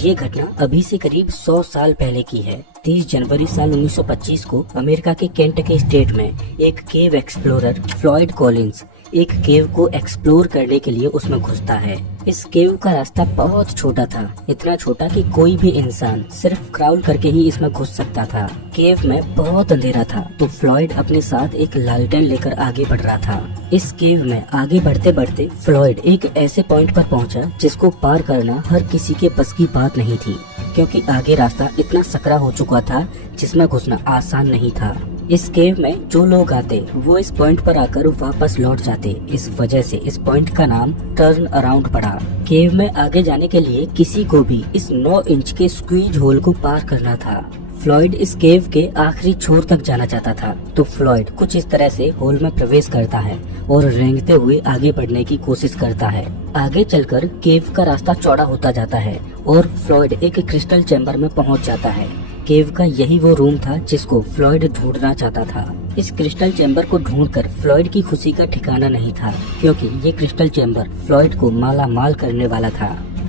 ये घटना अभी से करीब 100 साल पहले की है। 30 जनवरी साल 1925 को अमेरिका के केंटकी स्टेट में एक केव एक्सप्लोरर फ्लॉयड कॉलिंस एक केव को एक्सप्लोर करने के लिए उसमें घुसता है। इस केव का रास्ता बहुत छोटा था, इतना छोटा कि कोई भी इंसान सिर्फ क्राउल करके ही इसमें घुस सकता था। केव में बहुत अंधेरा था, तो फ्लॉयड अपने साथ एक लालटेन लेकर आगे बढ़ रहा था। इस केव में आगे बढ़ते बढ़ते फ्लॉयड एक ऐसे पॉइंट पर पहुंचा जिसको पार करना हर किसी के बस की बात नहीं थी, क्योंकि आगे रास्ता इतना सकरा हो चुका था जिसमें घुसना आसान नहीं था। इस केव में जो लोग आते वो इस पॉइंट पर आकर वापस लौट जाते। इस वजह से इस पॉइंट का नाम टर्न अराउंड पड़ा। केव में आगे जाने के लिए किसी को भी इस 9 इंच के स्क्वीज होल को पार करना था। फ्लॉयड इस केव के आखिरी छोर तक जाना चाहता था, तो फ्लॉयड कुछ इस तरह से होल में प्रवेश करता है और रेंगते हुए आगे बढ़ने की कोशिश करता है। आगे चलकर केव का रास्ता चौड़ा होता जाता है और फ्लॉयड एक क्रिस्टल चैम्बर में पहुंच जाता है। केव का यही वो रूम था जिसको फ्लॉयड ढूंढना चाहता था। इस क्रिस्टल चैम्बर को ढूंढकर फ्लॉयड की खुशी का ठिकाना नहीं था, क्योंकि ये क्रिस्टल चैम्बर फ्लॉयड को माला माल करने वाला था।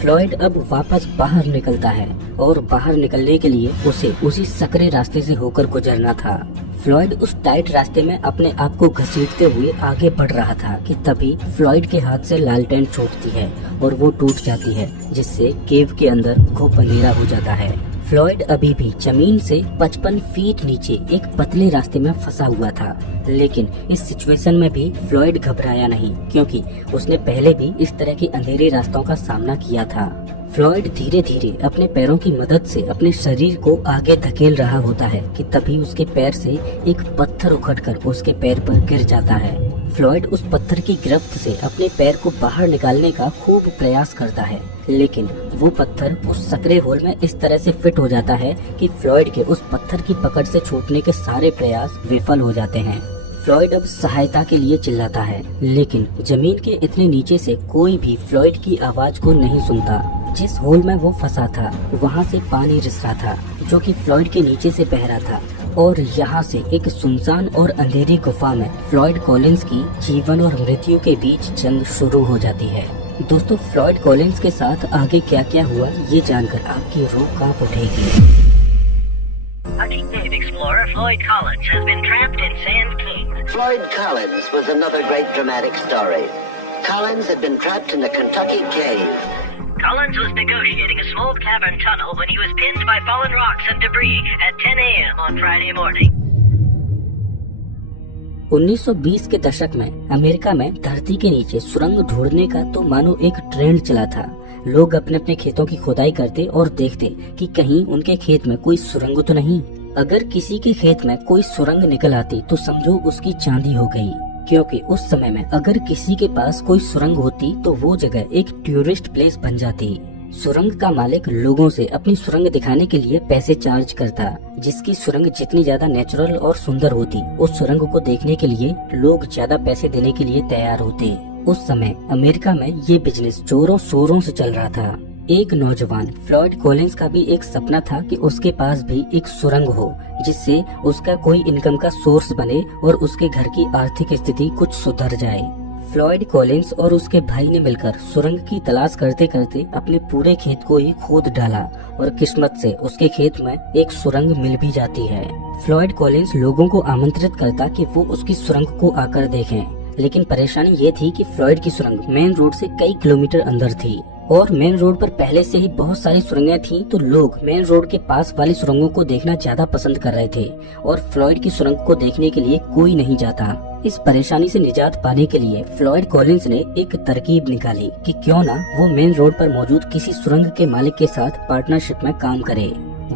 फ्लॉयड अब वापस बाहर निकलता है और बाहर निकलने के लिए उसे उसी सकरे रास्ते से होकर गुजरना था। फ्लॉयड उस टाइट रास्ते में अपने आप को घसीटते हुए आगे बढ़ रहा था कि तभी फ्लॉयड के हाथ से लालटेन छूटती है और वो टूट जाती है, जिससे केव के अंदर घुप अंधेरा हो जाता है। फ्लॉयड अभी भी जमीन से 55 फीट नीचे एक पतले रास्ते में फंसा हुआ था, लेकिन इस सिचुएशन में भी फ्लॉयड घबराया नहीं, क्योंकि उसने पहले भी इस तरह के अंधेरे रास्तों का सामना किया था। फ्लॉयड धीरे धीरे अपने पैरों की मदद से अपने शरीर को आगे धकेल रहा होता है कि तभी उसके पैर से एक पत्थर उखड़कर उसके पैर पर गिर जाता है। फ्लॉयड उस पत्थर की गिरफ्त से अपने पैर को बाहर निकालने का खूब प्रयास करता है, लेकिन वो पत्थर उस सकरे होल में इस तरह से फिट हो जाता है कि फ्लॉयड के उस पत्थर की पकड़ से छूटने के सारे प्रयास विफल हो जाते हैं। फ्लॉयड अब सहायता के लिए चिल्लाता है, लेकिन जमीन के इतने नीचे से कोई भी फ्लॉयड की आवाज को नहीं सुनता। जिस होल में वो फंसा था वहाँ से पानी रिस रहा था, जो कि फ्लॉयड के नीचे से बह रहा था, और यहाँ से एक सुनसान और अंधेरी गुफा में फ्लॉयड कॉलिंस की जीवन और मृत्यु के बीच जंग शुरू हो जाती है। दोस्तों, फ्लॉयड कॉलिंस के साथ आगे क्या क्या हुआ ये जानकर आपकी रूह कांप उठेगी। Kentucky cave explorer Floyd Collins has been trapped in Sand Kings. Floyd Collins was another great dramatic story. Collins had been trapped in a Kentucky cave. Collins was negotiating a small cavern tunnel when he was pinned by fallen rocks and debris at 10 a.m. on Friday morning. 1920 के दशक में America में धरती के नीचे सुरंग ढूंढने का तो मानो एक ट्रेंड चला था। लोग अपने अपने खेतों की खुदाई करते और देखते कि कहीं उनके खेत में कोई सुरंग तो नहीं। अगर किसी के खेत में कोई सुरंग निकल आती तो समझो उसकी चांदी हो गई, क्योंकि उस समय में अगर किसी के पास कोई सुरंग होती तो वो जगह एक टूरिस्ट प्लेस बन जाती। सुरंग का मालिक लोगों से अपनी सुरंग दिखाने के लिए पैसे चार्ज करता। जिसकी सुरंग जितनी ज्यादा नेचुरल और सुंदर होती, उस सुरंग को देखने के लिए लोग ज्यादा पैसे देने के लिए तैयार होते। उस समय अमेरिका में ये बिजनेस जोरों शोरों से चल रहा था। एक नौजवान फ्लॉयड कॉलिंस का भी एक सपना था कि उसके पास भी एक सुरंग हो, जिससे उसका कोई इनकम का सोर्स बने और उसके घर की आर्थिक स्थिति कुछ सुधर जाए। फ्लॉयड कॉलिंस और उसके भाई ने मिलकर सुरंग की तलाश करते करते अपने पूरे खेत को ही खोद डाला और किस्मत से उसके खेत में एक सुरंग मिल भी जाती है। फ्लॉयड कॉलिंस लोगों को आमंत्रित करता कि वो उसकी सुरंग को आकर देखें, लेकिन परेशानी ये थी कि फ्लॉयड की सुरंग मेन रोड से कई किलोमीटर अंदर थी और मेन रोड पर पहले से ही बहुत सारी सुरंगें थीं, तो लोग मेन रोड के पास वाली सुरंगों को देखना ज्यादा पसंद कर रहे थे और फ्लॉयड की सुरंग को देखने के लिए कोई नहीं जाता। इस परेशानी से निजात पाने के लिए फ्लॉयड कॉलिंस ने एक तरकीब निकाली कि क्यों ना वो मेन रोड पर मौजूद किसी सुरंग के मालिक के साथ पार्टनरशिप में काम करे।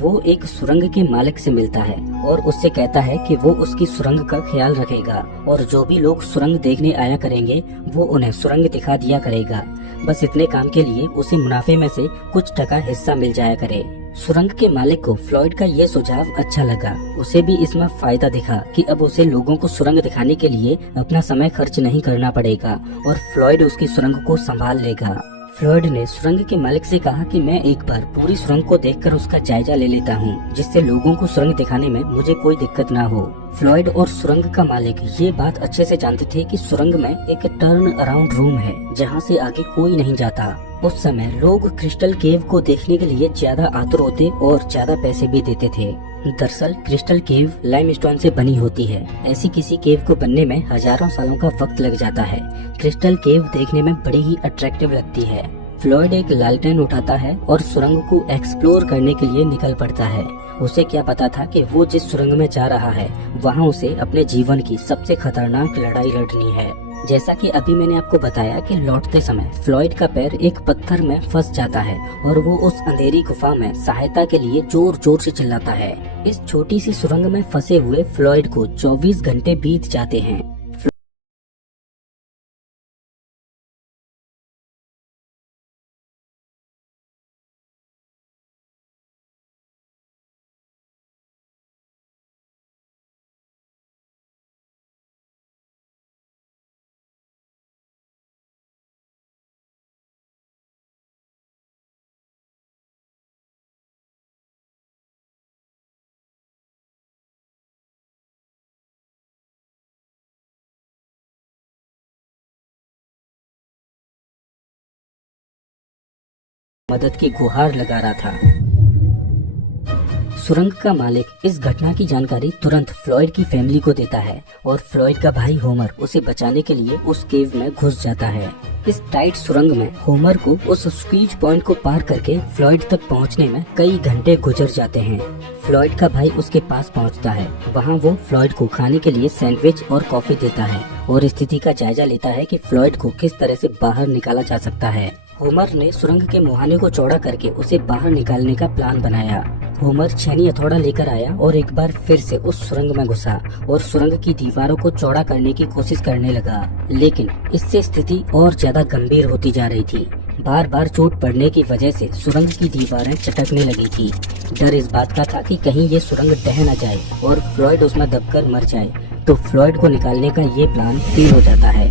वो एक सुरंग के मालिक से मिलता है और उससे कहता है कि वो उसकी सुरंग का ख्याल रखेगा और जो भी लोग सुरंग देखने आया करेंगे वो उन्हें सुरंग दिखा दिया करेगा। बस इतने काम के लिए उसे मुनाफे में से कुछ टका हिस्सा मिल जाया करे। सुरंग के मालिक को फ्लॉयड का ये सुझाव अच्छा लगा। उसे भी इसमें फायदा दिखा कि अब उसे लोगों को सुरंग दिखाने के लिए अपना समय खर्च नहीं करना पड़ेगा और फ्लॉयड उसकी सुरंग को संभाल लेगा। फ्लॉयड ने सुरंग के मालिक से कहा कि मैं एक बार पूरी सुरंग को देखकर उसका जायजा ले लेता हूँ, जिससे लोगों को सुरंग दिखाने में मुझे कोई दिक्कत ना हो। फ्लॉयड और सुरंग का मालिक ये बात अच्छे से जानते थे कि सुरंग में एक टर्न अराउंड रूम है जहाँ से आगे कोई नहीं जाता। उस समय लोग क्रिस्टल केव को देखने के लिए ज्यादा आतुर होते और ज्यादा पैसे भी देते थे। दरअसल क्रिस्टल केव लाइमस्टोन से बनी होती है। ऐसी किसी केव को बनने में हजारों सालों का वक्त लग जाता है। क्रिस्टल केव देखने में बड़ी ही अट्रैक्टिव लगती है। फ्लॉयड एक लालटेन उठाता है और सुरंग को एक्सप्लोर करने के लिए निकल पड़ता है। उसे क्या पता था कि वो जिस सुरंग में जा रहा है वहाँ उसे अपने जीवन की सबसे खतरनाक लड़ाई लड़नी है। जैसा कि अभी मैंने आपको बताया कि लौटते समय फ्लॉयड का पैर एक पत्थर में फंस जाता है और वो उस अंधेरी गुफा में सहायता के लिए जोर जोर से चिल्लाता है। इस छोटी सी सुरंग में फंसे हुए फ्लॉयड को 24 घंटे बीत जाते हैं। मदद की गुहार लगा रहा था। सुरंग का मालिक इस घटना की जानकारी तुरंत फ्लॉयड की फैमिली को देता है और फ्लॉयड का भाई होमर उसे बचाने के लिए उस केव में घुस जाता है। इस टाइट सुरंग में होमर को उस स्क्वीज पॉइंट को पार करके फ्लॉयड तक पहुंचने में कई घंटे गुजर जाते हैं। फ्लॉयड का भाई उसके पास पहुंचता है। वहां वो फ्लॉयड को खाने के लिए सैंडविच और कॉफी देता है और स्थिति का जायजा लेता है कि फ्लॉयड को किस तरह से बाहर निकाला जा सकता है। होमर ने सुरंग के मुहाने को चौड़ा करके उसे बाहर निकालने का प्लान बनाया। होमर छेनी हथौड़ा लेकर आया और एक बार फिर से उस सुरंग में घुसा और सुरंग की दीवारों को चौड़ा करने की कोशिश करने लगा, लेकिन इससे स्थिति और ज्यादा गंभीर होती जा रही थी। बार बार चोट पड़ने की वजह से सुरंग की दीवारें चटकने लगी थी। डर इस बात का था कि कहीं ये सुरंग ढह न जाए और फ्लॉयड उसमें दबकर मर जाए, तो फ्लॉयड को निकालने का ये प्लान फेल हो जाता है।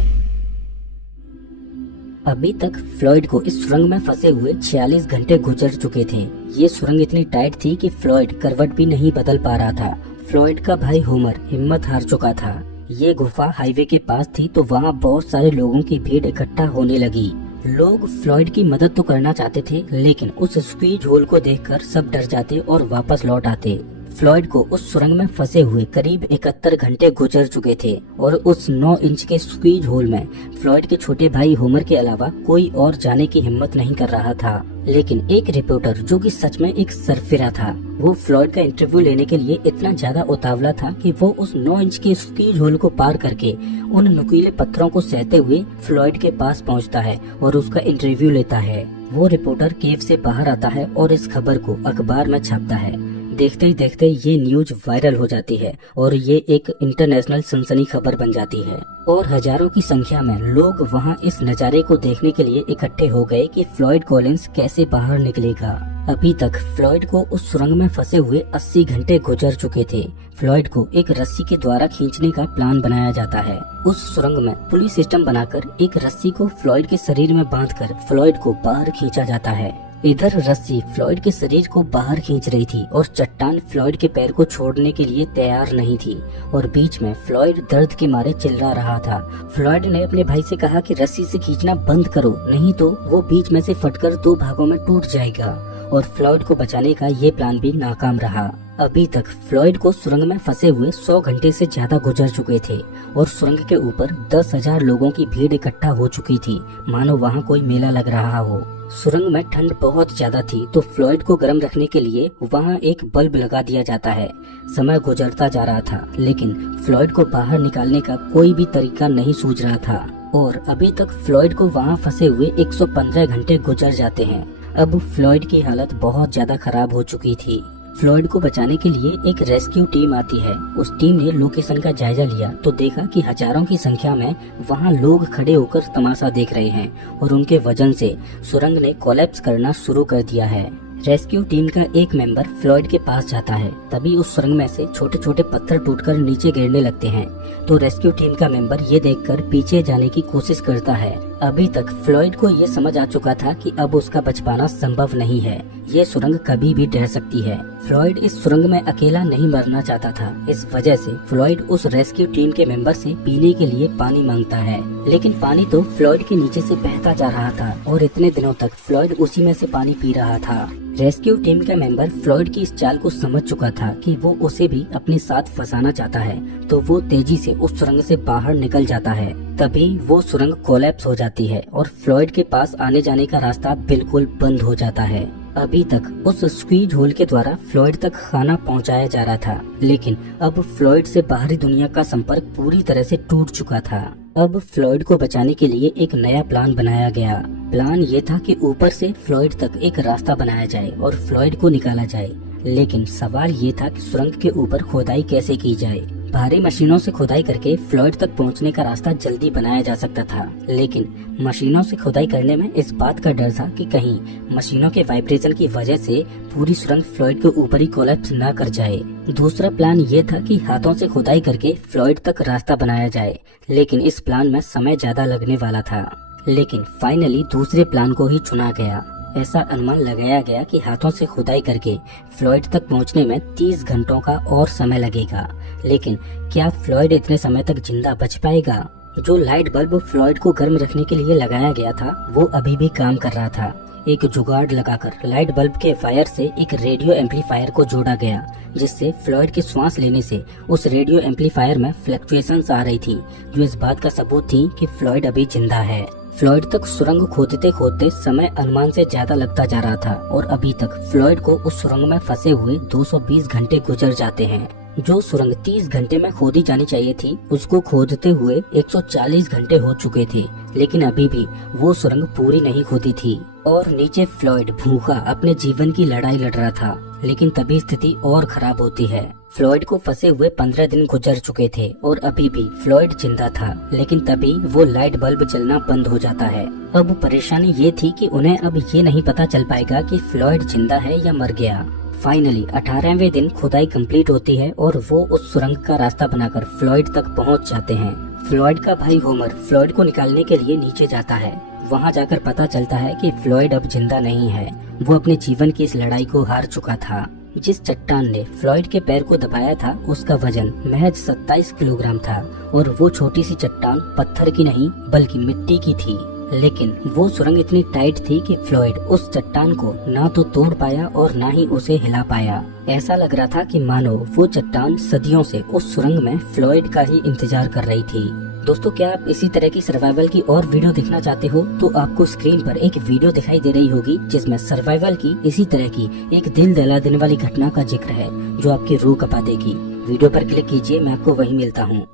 अभी तक फ्लॉयड को इस सुरंग में फंसे हुए 46 घंटे गुजर चुके थे। ये सुरंग इतनी टाइट थी कि फ्लॉयड करवट भी नहीं बदल पा रहा था। फ्लॉयड का भाई होमर हिम्मत हार चुका था। ये गुफा हाईवे के पास थी तो वहाँ बहुत सारे लोगों की भीड़ इकट्ठा होने लगी। लोग फ्लॉयड की मदद तो करना चाहते थे, लेकिन उस स्क्वीज होल को देखकर सब डर जाते और वापस लौट आते। फ्लॉयड को उस सुरंग में फंसे हुए करीब 71 घंटे गुजर चुके थे और उस 9 इंच के स्क्वीज होल में फ्लॉयड के छोटे भाई होमर के अलावा कोई और जाने की हिम्मत नहीं कर रहा था। लेकिन एक रिपोर्टर, जो कि सच में एक सरफिरा था, वो फ्लॉयड का इंटरव्यू लेने के लिए इतना ज्यादा उतावला था कि वो उस 9 इंच के स्क्वीज होल को पार करके उन नुकीले पत्थरों को सहते हुए फ्लॉयड के पास पहुंचता है और उसका इंटरव्यू लेता है। वो रिपोर्टर केव से बाहर आता है और इस खबर को अखबार में छापता है। देखते ही देखते ये न्यूज वायरल हो जाती है और ये एक इंटरनेशनल सनसनी खबर बन जाती है और हजारों की संख्या में लोग वहां इस नज़ारे को देखने के लिए इकट्ठे हो गए कि फ्लॉयड कॉलिंस कैसे बाहर निकलेगा। अभी तक फ्लॉयड को उस सुरंग में फंसे हुए 80 घंटे गुजर चुके थे। फ्लॉयड को एक रस्सी के द्वारा खींचने का प्लान बनाया जाता है। उस सुरंग में पुली सिस्टम बनाकर एक रस्सी को फ्लॉयड के शरीर में बांधकर फ्लॉयड को बाहर खींचा जाता है। इधर रस्सी फ्लॉयड के शरीर को बाहर खींच रही थी और चट्टान फ्लॉयड के पैर को छोड़ने के लिए तैयार नहीं थी और बीच में फ्लॉयड दर्द के मारे चिल्ला रहा था। फ्लॉयड ने अपने भाई से कहा कि रस्सी से खींचना बंद करो, नहीं तो वो बीच में से फटकर 2 भागों में टूट जाएगा, और फ्लॉयड को बचाने का ये प्लान भी नाकाम रहा। अभी तक फ्लॉयड को सुरंग में फंसे हुए 100 घंटे से ज्यादा गुजर चुके थे और सुरंग के ऊपर 10,000 लोगों की भीड़ इकट्ठा हो चुकी थी, मानो वहाँ कोई मेला लग रहा हो। सुरंग में ठंड बहुत ज्यादा थी तो फ्लॉयड को गर्म रखने के लिए वहाँ एक बल्ब लगा दिया जाता है। समय गुजरता जा रहा था, लेकिन फ्लॉयड को बाहर निकालने का कोई भी तरीका नहीं सूझ रहा था और अभी तक फ्लॉयड को वहाँ फंसे हुए 115 घंटे गुजर जाते हैं। अब फ्लॉयड की हालत बहुत ज्यादा खराब हो चुकी थी। फ्लॉयड को बचाने के लिए एक रेस्क्यू टीम आती है। उस टीम ने लोकेशन का जायजा लिया तो देखा कि हजारों की संख्या में वहां लोग खड़े होकर तमाशा देख रहे हैं और उनके वजन से सुरंग ने कोलैप्स करना शुरू कर दिया है। रेस्क्यू टीम का एक मेंबर फ्लॉयड के पास जाता है। तभी उस सुरंग में से छोटे छोटे पत्थर टूटकर नीचे गिरने लगते हैं। तो रेस्क्यू टीम का मेंबर ये देखकर पीछे जाने की कोशिश करता है। अभी तक फ्लॉयड को ये समझ आ चुका था कि अब उसका बच पाना संभव नहीं है। ये सुरंग कभी भी ढह सकती है। फ्लॉयड इस सुरंग में अकेला नहीं मरना चाहता था। इस वजह से फ्लॉयड उस रेस्क्यू टीम के मेंबर से पीने के लिए पानी मांगता है, लेकिन पानी तो फ्लॉयड के नीचे से बहता जा रहा था और इतने दिनों तक फ्लॉयड उसी में से पानी पी रहा था। रेस्क्यू टीम का मेंबर फ्लॉयड की इस चाल को समझ चुका था कि वो उसे भी अपने साथ फंसाना चाहता है, तो वो तेजी से उस सुरंग से बाहर निकल जाता है। तभी वो सुरंग कोलैप्स हो जाती है और फ्लॉयड के पास आने जाने का रास्ता बिल्कुल बंद हो जाता है। अभी तक उस स्क्वीज होल के द्वारा फ्लॉयड तक खाना पहुंचाया जा रहा था, लेकिन अब फ्लॉयड से बाहरी दुनिया का संपर्क पूरी तरह से टूट चुका था। अब फ्लॉयड को बचाने के लिए एक नया प्लान बनाया गया। प्लान ये था कि ऊपर से फ्लॉयड तक एक रास्ता बनाया जाए और फ्लॉयड को निकाला जाए, लेकिन सवाल ये था कि सुरंग के ऊपर खोदाई कैसे की जाए। भारी मशीनों से खुदाई करके फ्लॉयड तक पहुंचने का रास्ता जल्दी बनाया जा सकता था, लेकिन मशीनों से खुदाई करने में इस बात का डर था कि कहीं मशीनों के वाइब्रेशन की वजह से पूरी सुरंग फ्लॉयड के ऊपर ही कोलैप्स न कर जाए। दूसरा प्लान ये था कि हाथों से खुदाई करके फ्लॉयड तक रास्ता बनाया जाए, लेकिन इस प्लान में समय ज्यादा लगने वाला था। लेकिन फाइनली दूसरे प्लान को ही चुना गया। ऐसा अनुमान लगाया गया कि हाथों से खुदाई करके फ्लॉयड तक पहुंचने में 30 घंटों का और समय लगेगा, लेकिन क्या फ्लॉयड इतने समय तक जिंदा बच पाएगा? जो लाइट बल्ब फ्लॉयड को गर्म रखने के लिए लगाया गया था वो अभी भी काम कर रहा था। एक जुगाड़ लगाकर लाइट बल्ब के वायर से एक रेडियो एम्पलीफायर को जोड़ा गया, जिससे फ्लॉयड की श्वास लेने से उस रेडियो एम्पलीफायर में फ्लक्चुएशंस आ रही थी, जो इस बात का सबूत थी कि फ्लॉयड अभी जिंदा है। फ्लॉयड तक सुरंग खोदते खोदते समय अनुमान से ज्यादा लगता जा रहा था और अभी तक फ्लॉयड को उस सुरंग में फंसे हुए 220 घंटे गुजर जाते हैं। जो सुरंग 30 घंटे में खोदी जानी चाहिए थी, उसको खोदते हुए 140 घंटे हो चुके थे, लेकिन अभी भी वो सुरंग पूरी नहीं खोदी थी और नीचे फ्लॉयड भूखा अपने जीवन की लड़ाई लड़ रहा था। लेकिन तभी स्थिति और खराब होती है। फ्लॉयड को फंसे हुए 15 दिन गुजर चुके थे और अभी भी फ्लॉयड जिंदा था, लेकिन तभी वो लाइट बल्ब जलना बंद हो जाता है। अब परेशानी ये थी कि उन्हें अब ये नहीं पता चल पाएगा कि फ्लॉयड जिंदा है या मर गया। फाइनली 18वें दिन खुदाई कंप्लीट होती है और वो उस सुरंग का रास्ता बनाकर फ्लॉयड तक पहुंच जाते हैं। फ्लॉयड का भाई होमर फ्लॉयड को निकालने के लिए नीचे जाता है। वहां जाकर पता चलता है कि फ्लॉयड अब जिंदा नहीं है। वो अपने जीवन की इस लड़ाई को हार चुका था। जिस चट्टान ने फ्लॉयड के पैर को दबाया था उसका वजन महज 27 किलोग्राम था और वो छोटी सी चट्टान पत्थर की नहीं बल्कि मिट्टी की थी। लेकिन वो सुरंग इतनी टाइट थी कि फ्लॉयड उस चट्टान को ना तो तोड़ पाया और ना ही उसे हिला पाया। ऐसा लग रहा था कि मानो वो चट्टान सदियों से उस सुरंग में फ्लॉयड का ही इंतजार कर रही थी। दोस्तों, क्या आप इसी तरह की सर्वाइवल की और वीडियो देखना चाहते हो तो आपको स्क्रीन पर एक वीडियो दिखाई दे रही होगी जिसमें सर्वाइवल की इसी तरह की एक दिल दहला देने वाली घटना का जिक्र है जो आपकी रूह कपा देगी। वीडियो पर क्लिक कीजिए, मैं आपको वहीं मिलता हूँ।